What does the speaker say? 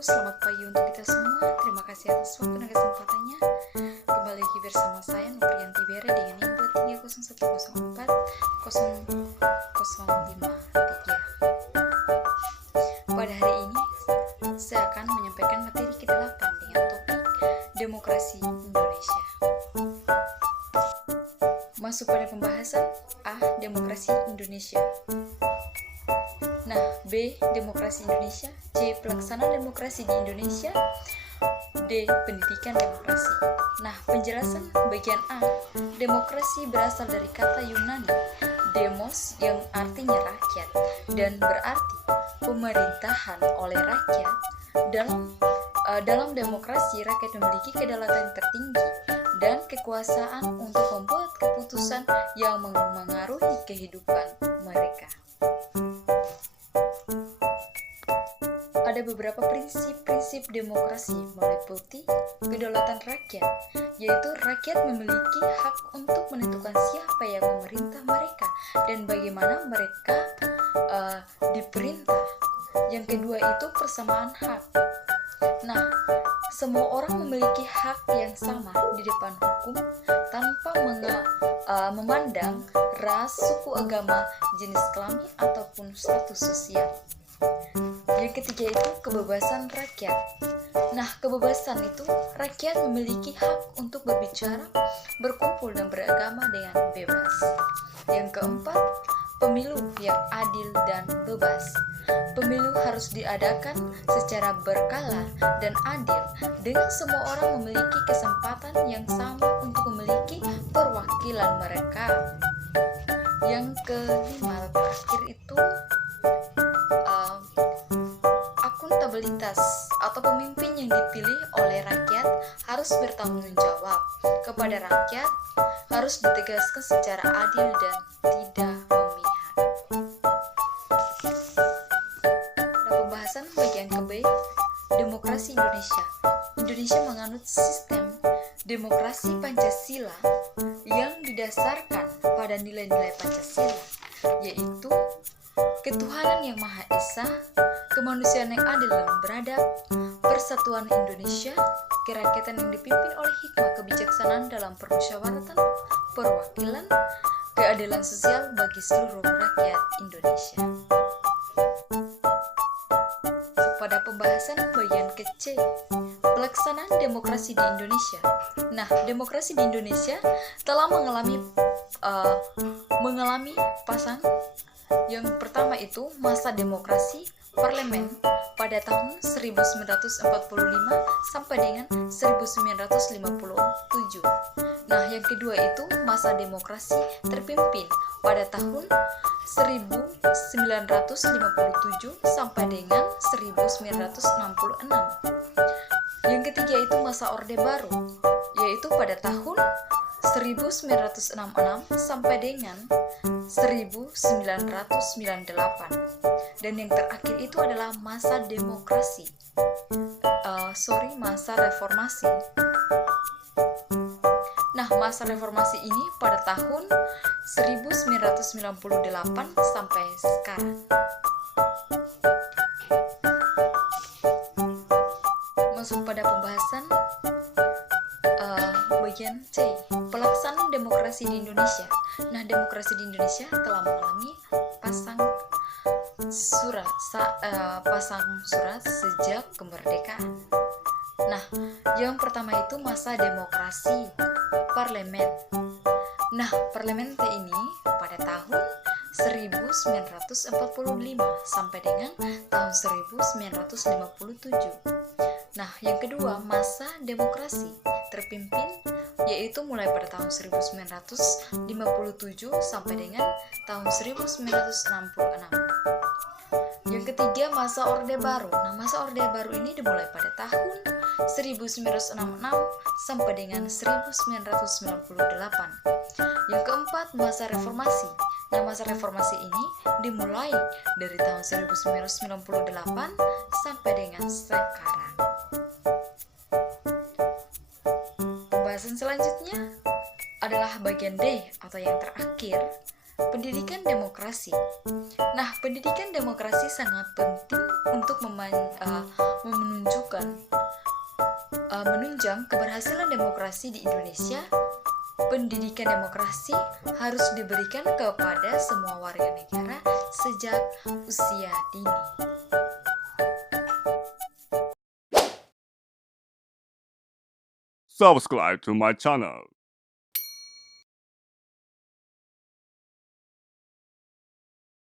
selamat pagi untuk kita semua. Terima kasih atas waktu dan kesempatannya. Kembali lagi bersama saya Noprianti Bere dengan NIM 2301040005. Pada hari ini saya akan menyampaikan materi ke-8 dengan topik demokrasi Indonesia. Masuk pada pembahasan A. Demokrasi Indonesia. Nah, B. Demokrasi Indonesia. C. Pelaksanaan demokrasi di Indonesia. D. Pendidikan demokrasi. Nah, penjelasan bagian A. Demokrasi berasal dari kata Yunani demos yang artinya rakyat dan berarti pemerintahan oleh rakyat. Dalam demokrasi, rakyat memiliki kedaulatan tertinggi dan kekuasaan untuk membuat keputusan yang mengaruhi kehidupan mereka. Ada beberapa prinsip demokrasi meliputi kedaulatan rakyat, yaitu rakyat memiliki hak untuk menentukan siapa yang memerintah mereka dan bagaimana mereka diperintah. Yang kedua itu persamaan hak. Nah, semua orang memiliki hak yang sama di depan hukum tanpa memandang ras, suku, agama, jenis kelamin, ataupun status sosial. Yang ketiga itu kebebasan rakyat. Nah, kebebasan itu rakyat memiliki hak untuk berbicara, berkumpul, dan beragama dengan bebas. Yang keempat, pemilu yang adil dan bebas. Pemilu harus diadakan secara berkala dan adil dengan semua orang memiliki kesempatan yang sama untuk memiliki perwakilan mereka. Yang kelima terakhir itu akuntabilitas atau pemimpin yang dipilih oleh rakyat harus bertanggung jawab kepada rakyat, harus ditegaskan secara adil dan tidak memihak. Pada pembahasan bagian ke-B, demokrasi Indonesia. Indonesia menganut sistem demokrasi Pancasila yang didasarkan pada nilai-nilai Pancasila, yaitu ketuhanan yang Maha Esa, kemanusiaan yang adil dan beradab, persatuan Indonesia, kerakyatan yang dipimpin oleh hikmah kebijaksanaan dalam permusyawaratan, perwakilan, keadilan sosial bagi seluruh rakyat Indonesia. Pada pembahasan bagian ke-C, pelaksanaan demokrasi di Indonesia. Nah, demokrasi di Indonesia telah mengalami pasan. Yang pertama itu masa demokrasi parlemen pada tahun 1945 sampai dengan 1957. Nah, yang kedua itu masa demokrasi terpimpin pada tahun 1957 sampai dengan 1966. Yang ketiga itu masa Orde Baru, yaitu pada tahun 1966 sampai dengan 1998. Dan yang terakhir itu adalah masa masa reformasi. Nah, masa reformasi ini pada tahun 1998 sampai sekarang. Masuk pada pembahasan bagian C, pelaksanaan demokrasi di Indonesia. Nah, demokrasi di Indonesia telah mengalami pasang surat sejak kemerdekaan. Nah, yang pertama itu masa demokrasi parlemen. Nah, parlemen ini pada tahun 1945 sampai dengan tahun 1957. Nah, yang kedua masa demokrasi terpimpin, yaitu mulai pada tahun 1957 sampai dengan tahun 1966. Yang ketiga masa Orde Baru. Nah, masa Orde Baru ini dimulai pada tahun 1966 sampai dengan 1998. Yang keempat masa reformasi. Nah, masa reformasi ini dimulai dari tahun 1998 sampai dengan sekarang. Pembahasan selanjutnya adalah bagian D atau yang terakhir. Pendidikan demokrasi. Nah, pendidikan demokrasi sangat penting untuk menunjang keberhasilan demokrasi di Indonesia. Pendidikan demokrasi harus diberikan kepada semua warga negara sejak usia dini. Subscribe to my channel.